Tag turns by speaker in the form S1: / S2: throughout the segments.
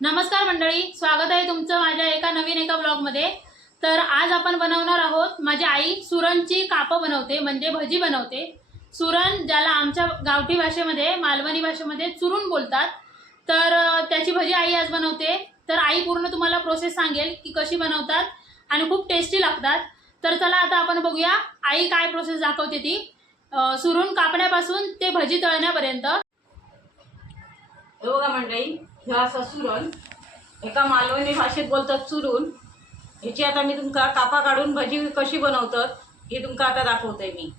S1: नमस्कार मंडळी स्वागत आहे तुमचं माझ्या एका नवीन एका ब्लॉगमध्ये तर आज आपण बनवणार आहोत माझी आई सुरणची कापं बनवते म्हणजे भजी बनवते. सुरण ज्याला आमच्या गावठी भाषेमध्ये मालवणी भाषेमध्ये चुरून बोलतात. तर त्याची भजी आई आज बनवते. तर आई पूर्ण तुम्हाला प्रोसेस सांगेल की कशी बनवतात आणि खूप टेस्टी लागतात. तर चला आता आपण बघूया आई काय प्रोसेस दाखवते ती. सुरून कापण्यापासून ते भजी तळण्यापर्यंत.
S2: हो बघा मंडळी ह्यो असा सुरण एका मालवणी भाषेत बोलतात चुरून. ह्याची आता मी तुमका कापा काढून भजी कशी बनवतात हे तुमका आता दाखवते मी.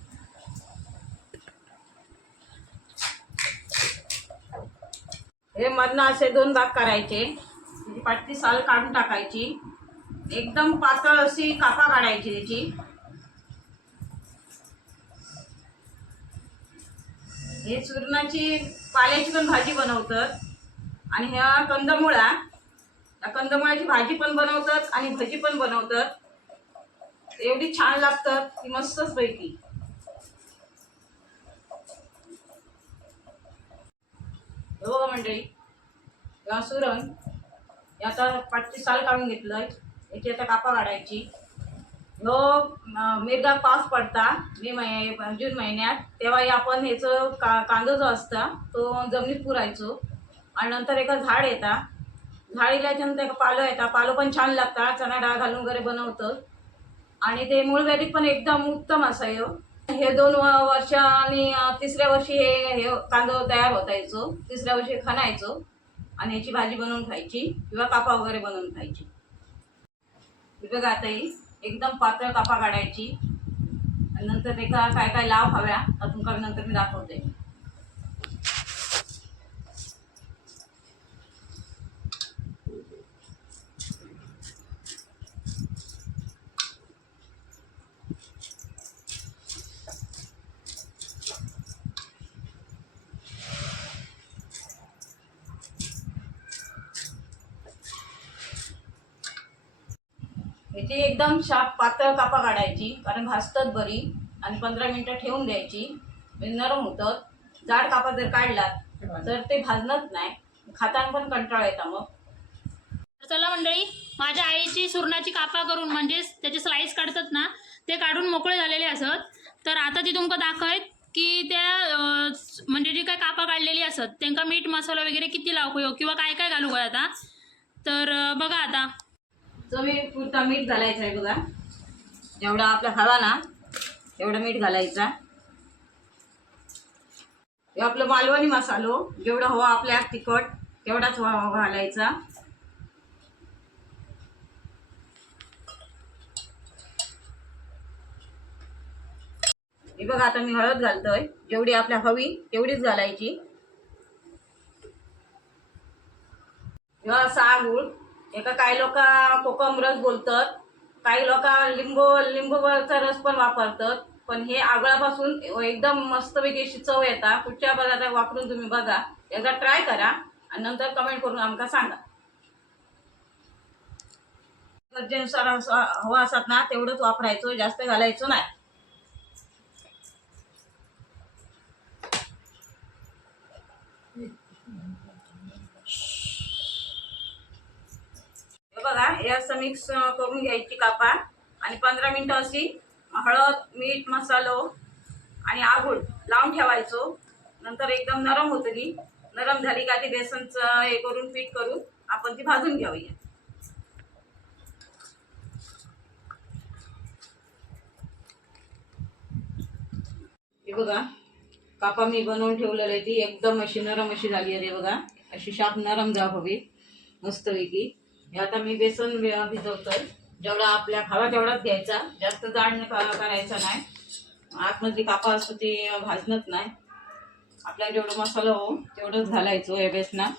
S2: हे मधनं असे दोन भाग करायचे त्याची साल काढून टाकायची. एकदम पातळ अशी कापा काढायची त्याची. हे चूरणाची पाल्याची पण भाजी बनवतात. आणि ह्या कंदमुळा या कंदमुळाची भाजी पण बनवतात आणि भजी पण बनवतात एवढी छान लागतात की मस्तच पैकी. हो मंडळी या सुरण हे आता पाठची साल काढून घेतलंय याची आता कापा काढायची. हो मेदा मिरगा पाऊस पडता मे महिन्या जून महिन्यात तेव्हाही आपण ह्याचं का कांदो जो असता तो जमिनीत पुरायचो. आणि नंतर एका झाड येता. झाड येल्याच्यानंतर एका पालो येता. पालो पण छान लागता. चणा डाळ घालून वगैरे बनवतं. आणि ते मूळ वेदीक पण एकदम उत्तम असा हो. हे दोन वर्ष आणि तिसऱ्या वर्षी हे हे कांदो तयार होतायचो. तिसऱ्या वर्षी खणायचो. आणि याची भाजी बनवून खायची किंवा कापा वगैरे बनवून खायची. हे बघा आता एकदम पातळ कापा काढायची. आणि नंतर ते काय काय लाव हव्या तुमका नंतर मी दाखवते. ह्याची एकदम शाप पातळ कापा काढायची कारण भाजतात बरी आणि पंधरा मिनटं ठेवून द्यायची. म्हणजे नरम होतं. जाड कापा जर काढला तर ते भाजणंच नाही. खाताना पण कंटाळा येता मग.
S1: तर चला मंडळी माझ्या आईची सुरणाची कापा करून म्हणजेच त्याचे स्लाइस काढतात ना ते काढून मोकळे झालेले असत. तर आता ती तुमका दाखवत की त्या म्हणजे जी काय कापा काढलेली असत त्यांका मीठ मसाला वगैरे किती लावू किंवा काय काय घालू काय आता? तर बघा आता.
S2: चवी पुरता मीठ घालायचं आहे बघा. जेवढा आपला हवा ना तेवढा मीठ घालायचा. हे आपलं मालवणी मसालो जेवढा हवा आपल्या तिखट तेवढाच घालायचा. हे बघा आता मी हळद घालतोय. जेवढी आपल्या हवी तेवढीच घालायची. सहा गुळ एका काही लोक कोकम रस बोलतात काही लोक लिंबू लिंबूचा रस पण वापरतात. पण हे आगळापासून एकदम मस्तपैकी अशी चव येता कुठच्या पदार्थ वापरून तुम्ही बघा. एकदा ट्राय करा आणि नंतर कमेंट करून आमका सांगा. गरजेनुसार हवा असतात ना तेवढंच वापरायचं जास्त घालायचं नाही. हे असं मिक्स करून घ्यायची कापा आणि पंधरा मिनिटं अशी हळद मीठ मसालो आणि आगूळ लावून ठेवायचो. नंतर एकदम नरम होतली नरम झाली का ती बेसनचं हे करून पीठ करून आपण ती भाजून घेऊया. हे बघा कापा मी बनवून ठेवलेली आहे ती. एकदम अशी नरम अशी झाली आहे बघा. अशी शाप नरम जा हवी. मस्तपैकी. हे आता मी बेसन भिजवतोय. जेवढा आपल्या हवा तेवढाच घ्यायचा. जास्त जाड करायचा नाही. आतमधली कापा असतो ती भाजणत नाही. आपल्याला जेवढं मसाला हो तेवढंच घालायचो या बेसनात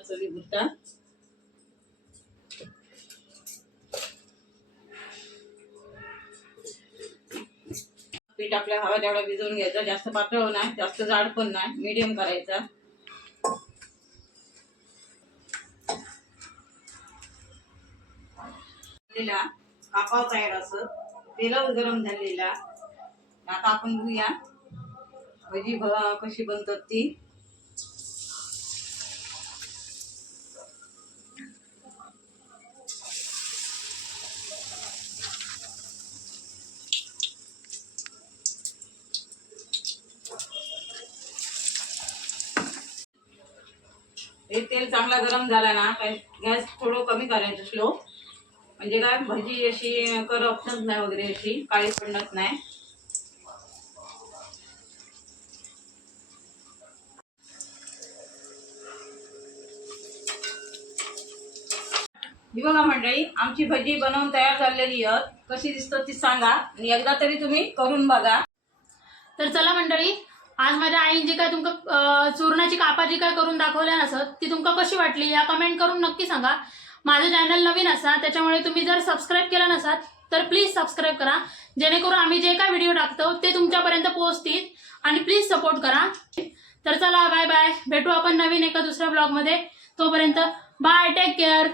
S2: चवीपुरता पीठ आपल्या हवा तेवढा भिजवून घ्यायचा. जास्त पातळ नाही जास्त जाड पण नाही. मीडियम करायचा. झालेला कापाव तयार असं तेलच गरम झालेला आता आपण बघूया. भजी बघा कशी बनतात ती. हे तेल चांगला गरम झाला ना गॅस थोडं कमी करायचं स्लो म्हणजे काय भजी अशी करपणच नाही वगैरे अशी काळी पडणत नाही. ही बघा मंडळी आमची भजी बनवून तयार झालेली आहेत कशी दिसतं ती सांगा आणि एकदा तरी तुम्ही करून बघा.
S1: तर चला मंडळी आज माझ्या आईन जी काय तुमका चूर्णाची कापा जी काय करून दाखवल्या नसत ती तुमका कशी वाटली या कमेंट करून नक्की सांगा. माझं चॅनल नवीन असा त्याच्यामुळे तुम्ही जर सबस्क्राईब केलं नसाल तर प्लीज सबस्क्राईब करा. जेणेकरून आम्ही जे काय व्हिडिओ टाकतो ते तुमच्यापर्यंत पोहोचतील. आणि प्लीज सपोर्ट करा. तर चला बाय बाय भेटू आपण नवीन एका दुसऱ्या ब्लॉगमध्ये तोपर्यंत बाय टेक केअर